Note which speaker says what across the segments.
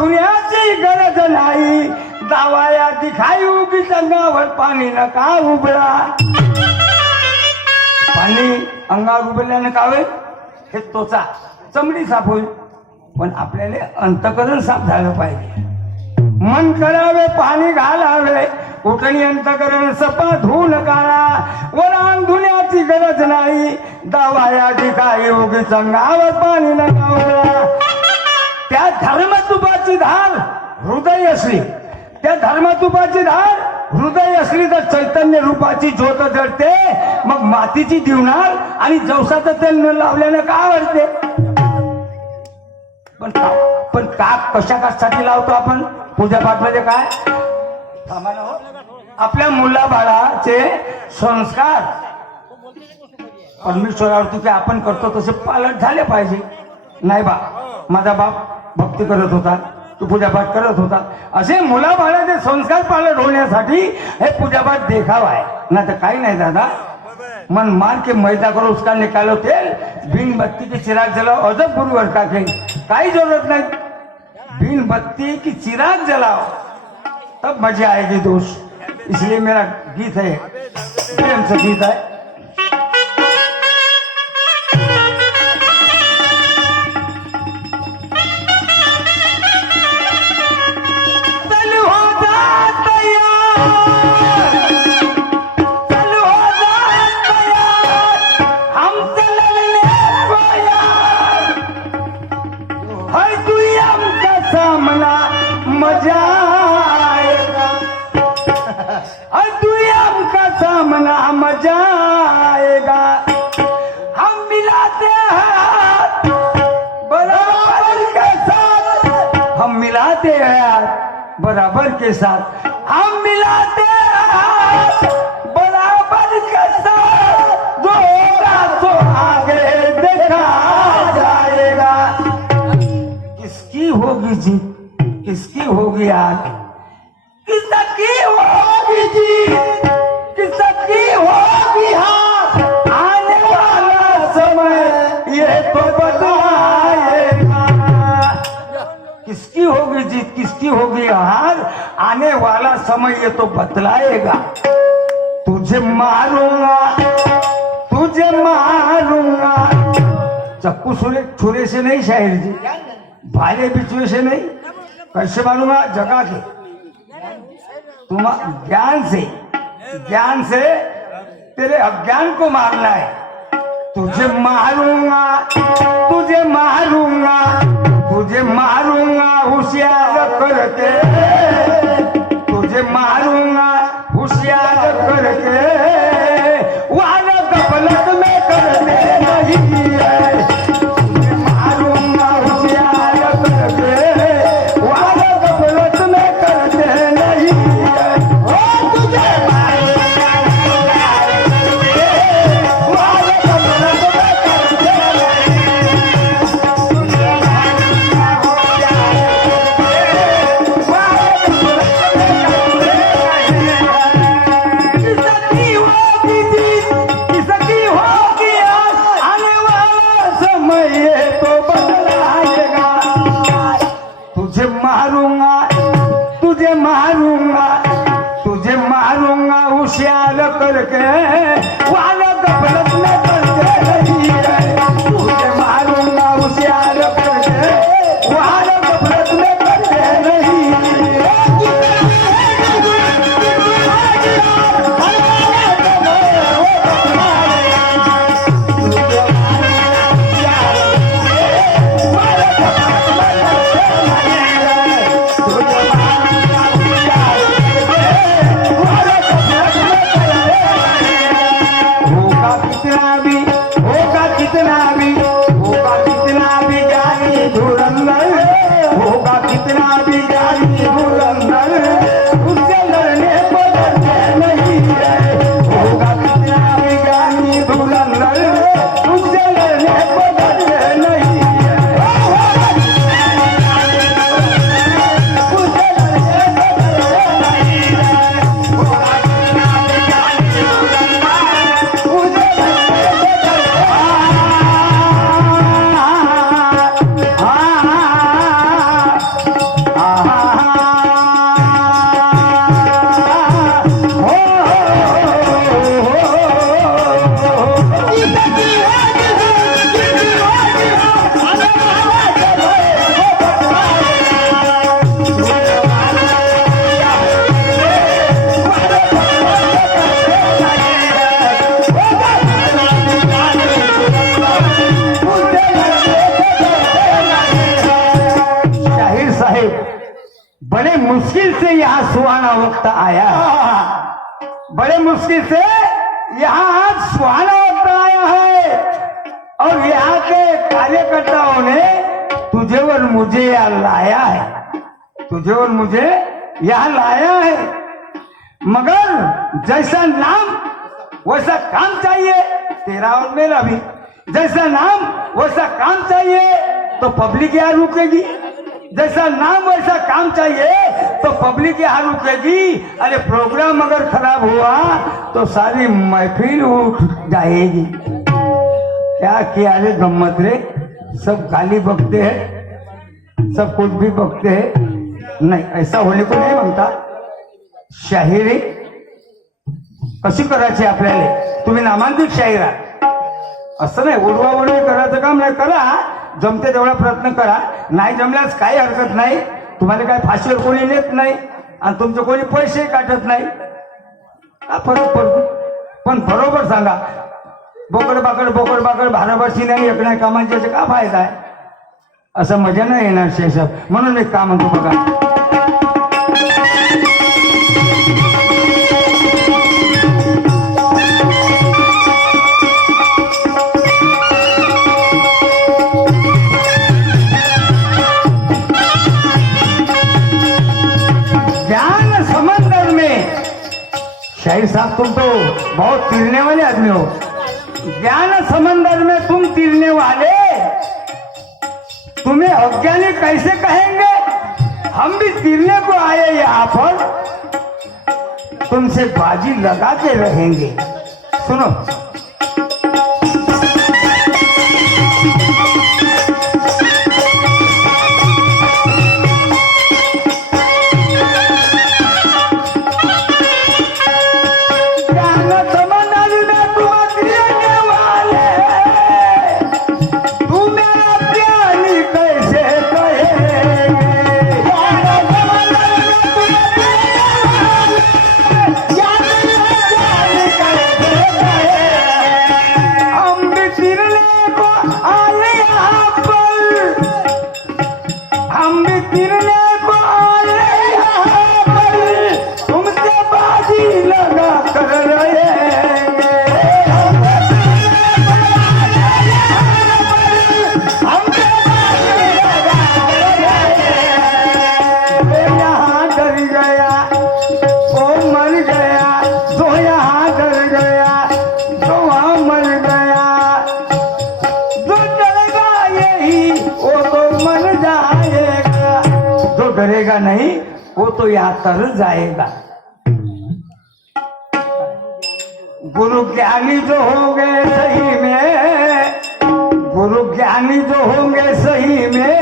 Speaker 1: धुण्याची गरज नाही. दावाया दिखाई उभी अंगावर पाणी नका उबळा पाणी अंगावर उभरल्यानं कावे हे त्वचा. चमडी साफ होईल. पण आपल्याला अंतकरण साफ झालं पाहिजे. मन करावे पाणी घालावे. उठणी अंतकरण सपा धुन काढा. वरान धुण्याची गरज नाही. दावाया दिखाई उगीच अंगावर पाणी नका उबळा तुपाची धार हृदय असली. त्या धर्मतुपाची धार हृदय असली तर चैतन्य रूपाची ज्योत जळते मग मातीची दिवणार आणि जवसाचं तेल न लावल्यानं का आवडते? पण पण काक कशा कशासाठी लावतो आपण? पूजापाठमध्ये काय? हो. आपल्या मुलाबाळाचे संस्कार परमेश्वरावरती आपण करतो तसे पालट झाले पाहिजे. नाही बा माझा बाप भक्ती करत होता. तू पूजापाठ करत होता. असे मुलाबाळाचे संस्कार पालन होण्यासाठी हे पूजापाठ देखावा आहे. ना तर काही नाही दादा. मन मार के मैदा करो उसका निकालो तेल. बिन बत्ती की चिराग जलाओ अजब गुरु का खेल? काही जरूरत नाही. बिन बत्ती की चिराग जलाओ. तब मजा आएगी दोस्त. इसलिए मेरा गीत है. प्रेम से गीत है. आएगा है का सामना मज़ा आएगा हम मिलाते हैं। बराबर के साथ। हम मिलाते हैं। बराबर के साथ। हम मिलाते हैं। बराबर के साथ। होगा तो आगे देखा जाएगा। किसकी होगी जीत? किसकी होगी आज किसकी होगी जीत? किसकी होगी आने वाला समय, ये तो किसकी होगी जीत? किसकी होगी हार? आने वाला समय ये तो बतलाएगा। तुझे मारूँगा तुझे मारूँगा। चक्कू छुरे से नहीं शायर जी। भाले बिचुए से नहीं? कैसे मारूँगा जगा के तुम ज्ञान से ज्ञान से तेरे अज्ञान को मारना है। तुझे मारूँगा तुझे मारूँगा तुझे मारूँगा, होशियार करके। வாழ்க பல यहाँ आज सुहाना आया है। और यहाँ के कार्यकर्ताओं ने तुझे और मुझे यहाँ लाया है। तुझे और मुझे यहाँ लाया है। मगर जैसा नाम, वैसा काम चाहिए तेरा और मेरा भी। जैसा नाम, वैसा काम चाहिए तो पब्लिक यहाँ रुकेगी। जैसा नाम, वैसा काम चाहिए तो पब्लिक यहाँ रुकेगी अरे प्रोग्राम अगर खराब हुआ तो सारी महफिल उठ जाएगी। क्या किया रे गम्मत रे? सब गाली बकते हैं। सब कुछ भी बकते हैं। नाही ऐसा होने को नाही म्हणता शाहिरी कशी करायची आपल्याला? तुम्ही नामांकित शाहीर आहात असं नाही उडवा उडवाउडवी करायचं काम नाही. करा. जमते तेवढा प्रयत्न करा. नाही जमल्यास काही हरकत नाही. तुम्हाला काय फाशीवर कोणी नेत नाही आणि तुमचे कोणी पैसे काटत नाही? हा पडतो पण बरोबर सांगा. बोकड बाकड बोकड बाकड भाराभारशी नाही एक नाही कामांचे का फायदा आहे? असं मजा नाही येणार शेषब म्हणून एक काम म्हणतो बघा. शाहिर साहब, तुम तो बहुत तिरने वाले आदमी हो। ज्ञान समंदर में तुम तिरने वाले। तुम्हें अज्ञानी कैसे कहेंगे? हम भी तिरने को आए यहाँ पर। तुमसे बाजी लगाते रहेंगे। सुनो वो तर जाएगा गुरु ज्ञानी जो होंगे सही में गुरु ज्ञानी जो होंगे सही में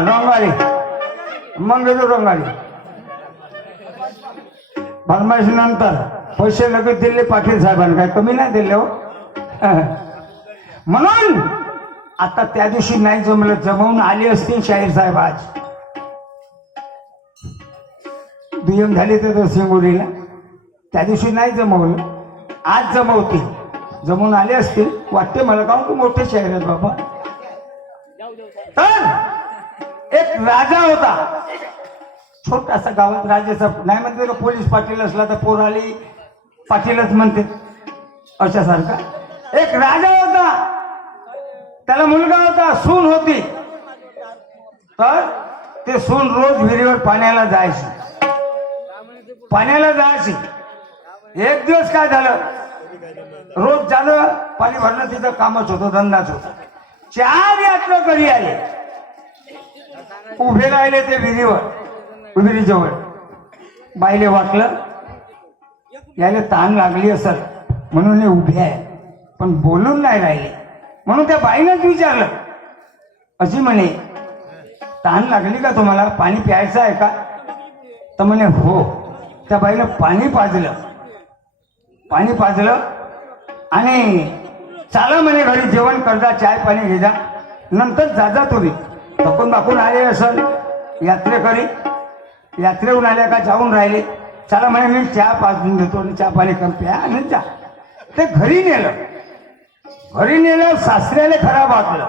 Speaker 1: रंगारी मंगेजू रंगारी फरमाईश नंतर पैसे लगेच दिले पाटील साहेबांनी. काय कमी नाही दिले हो? म्हणून आता त्या दिवशी नाही जमलं जमवून आली असतील शाहीर साहेब आज. दुय्यम झाले तर सिंगोलीला त्या दिवशी नाही जमवलं आज जमवतील. जमवून आले असतील. वाटते मला काहून की मोठे शहर आहेत बाबा? तर राजा होता. छोटासा गावात राजाचा नाही म्हणते का पोलीस पाटील असला तर पोर आली पाटीलच म्हणते. अशासारखा. एक राजा होता. त्याला मुलगा होता. सून होती. तर ते सून रोज विहिरीवर पाण्याला जायची. पाण्याला जायची. एक दिवस काय झालं? रोज झालं पाणी भरणं तिथं कामच होतं धंदाच होता. चार यात्रा घरी आले. उभे राहिले ते विहिरीवर विहिरीजवळ बाईले वाटलं याला ताण लागली असेल म्हणून हे उभे आहे. पण बोलून नाही राहिले. म्हणून त्या बाईनंच विचारलं. अशी म्हणे ताण लागली का तुम्हाला? पाणी प्यायचं आहे का? तर म्हणे हो. त्या बाईनं पाणी पाजलं. पाणी पाजलं आणि चाला म्हणे घरी जेवण करता चाय पाणी घे जा नंतर जा जा तुम्ही. थकून बाकून आले असल यात्रेकरी यात्रेहून आल्या का जाऊन राहिले? चला म्हणे मी चहा पाजून घेतो आणि चहा पाणी करतो. आणि जा. ते घरी नेलं. घरी नेलं सासऱ्याने खराब वाटलं.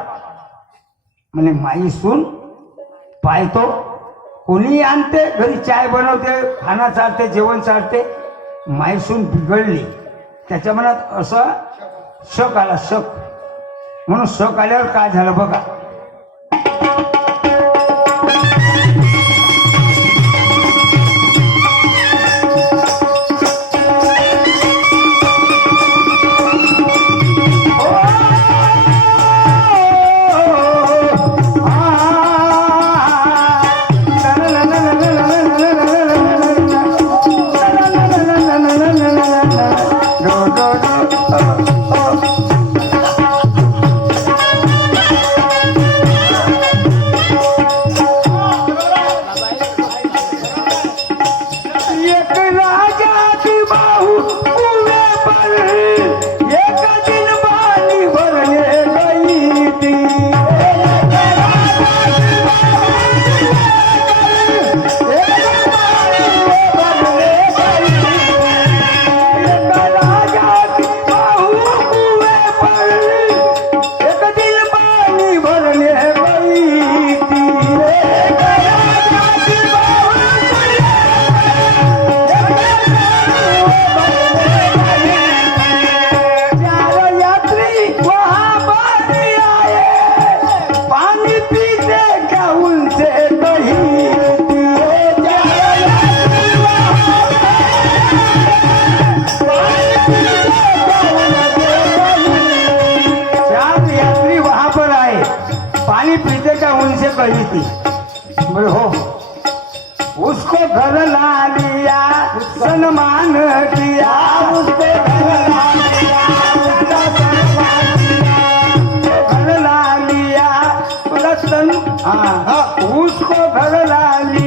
Speaker 1: म्हणे माई सून पाहतो. कोणी आणते? घरी चाय बनवते खाना चालते जेवण चालते. मायसून बिघडली. त्याच्या मनात असं शक आला शक. म्हणून शक आल्यावर काय झालं बघा. एक राजा की बाहू बोले हो उसको घर ला लिया सन्मान किया उसको घर ला लिया। घर ला लिया हाँ। उसको घर ला लिया।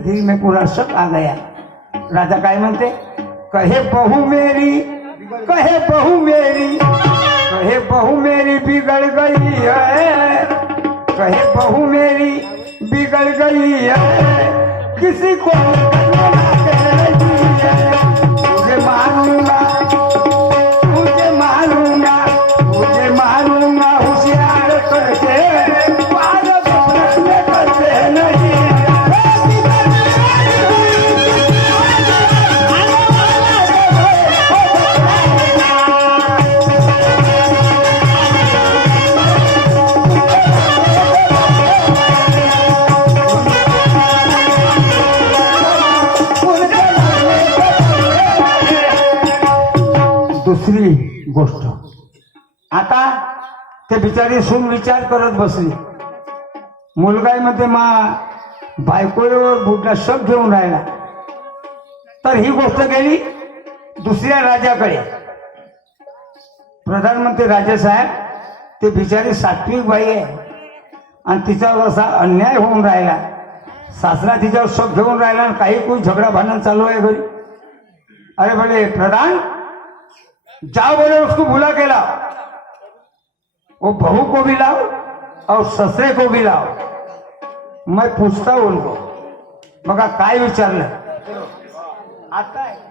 Speaker 1: दिल में पूरा शक आ गया। राजा काय म्हणते, कहे बहू मेरी, कहे बहू मेरी, कहे बहू मेरी बिगड़ गई है, कहे बहू मेरी बिगड़ गई है, किसी को मानूँगा ते बिचारी सून विचार करत बसली. मुलगाईमध्ये मा बायकोवर बुडला शक घेऊन राहिला. तर ही गोष्ट गेली दुसऱ्या राजाकडे. प्रधानमंत्री राजेसाहेब ते बिचारी सात्विक बाई आहे. आणि तिच्यावर असा अन्याय होऊन राहिला. सासरा तिच्यावर शक घेऊन राहिला आणि काही कोणी झगडा भांडण चालू आहे घरी. अरे बोले प्रधान जाओ बोले उसको भुला केला वो बहू को भी लाओ और ससरे को भी लाओ मैं पूछता हूं उनको मगर काय विचारलं आता है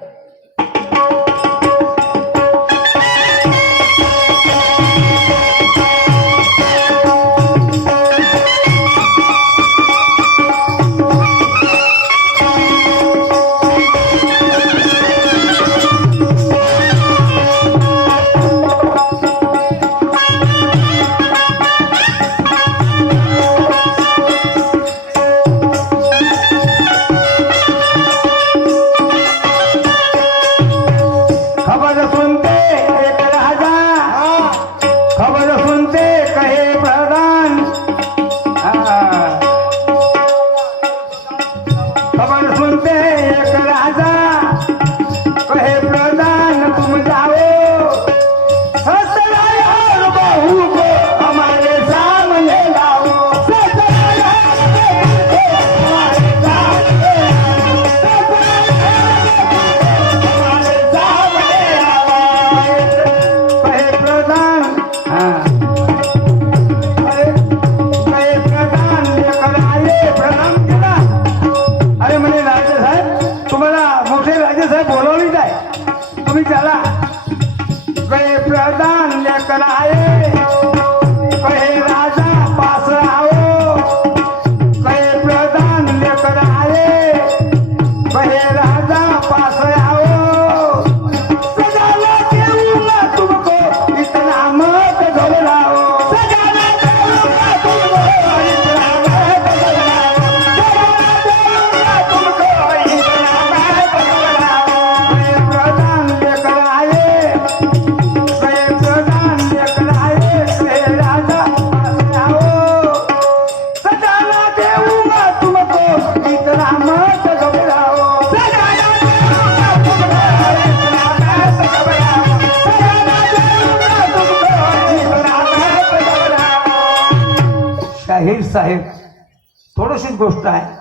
Speaker 1: थोडीशीच गोष्ट आहे.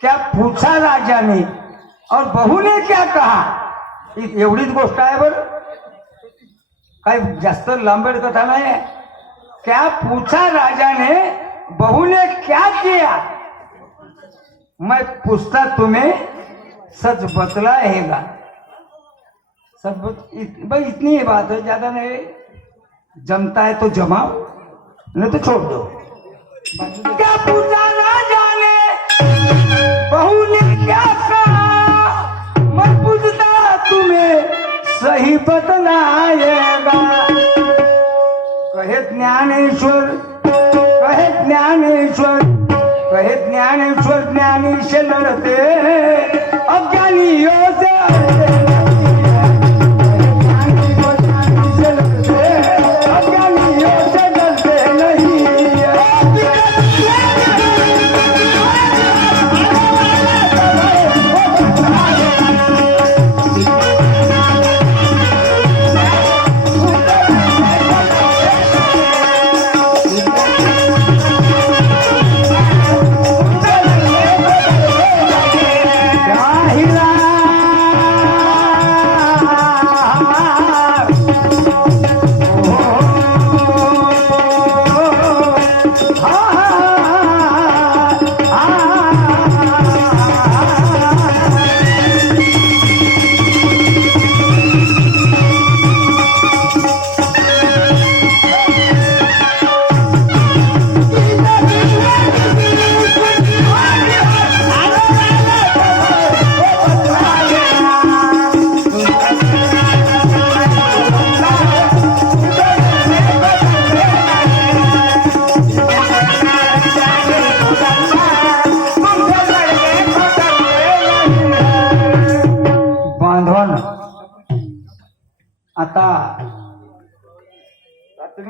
Speaker 1: क्या पूछा राजा ने और बहू ने क्या कहा? एवढीच गोष्ट आहे बरं. काही जास्त लांबड कथा नाही आहे. क्या पूछा राजा ने बहू ने क्या किया? मैं पूछता तुम्हें सच बतला बतलाएगा सब बत- भाई इतनी ही बात है ज्यादा नहीं. जमता है तो जमाओ नहीं तो छोड़ दो. सही बतलाएगा कहे ज्ञानेश्वर कहे ज्ञानेश्वर कहे ज्ञानेश्वर ज्ञानी से लड़ते अज्ञानियों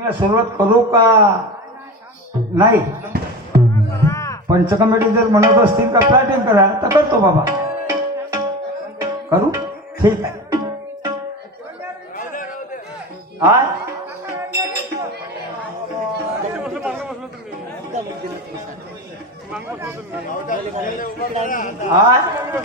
Speaker 1: रात्रीला सुरुवात करू का? नाही. पंचकमिटी जर म्हणत असतील का प्लॅटिंग करा तर करतो बाबा. करू? ठीक आहे. हा हा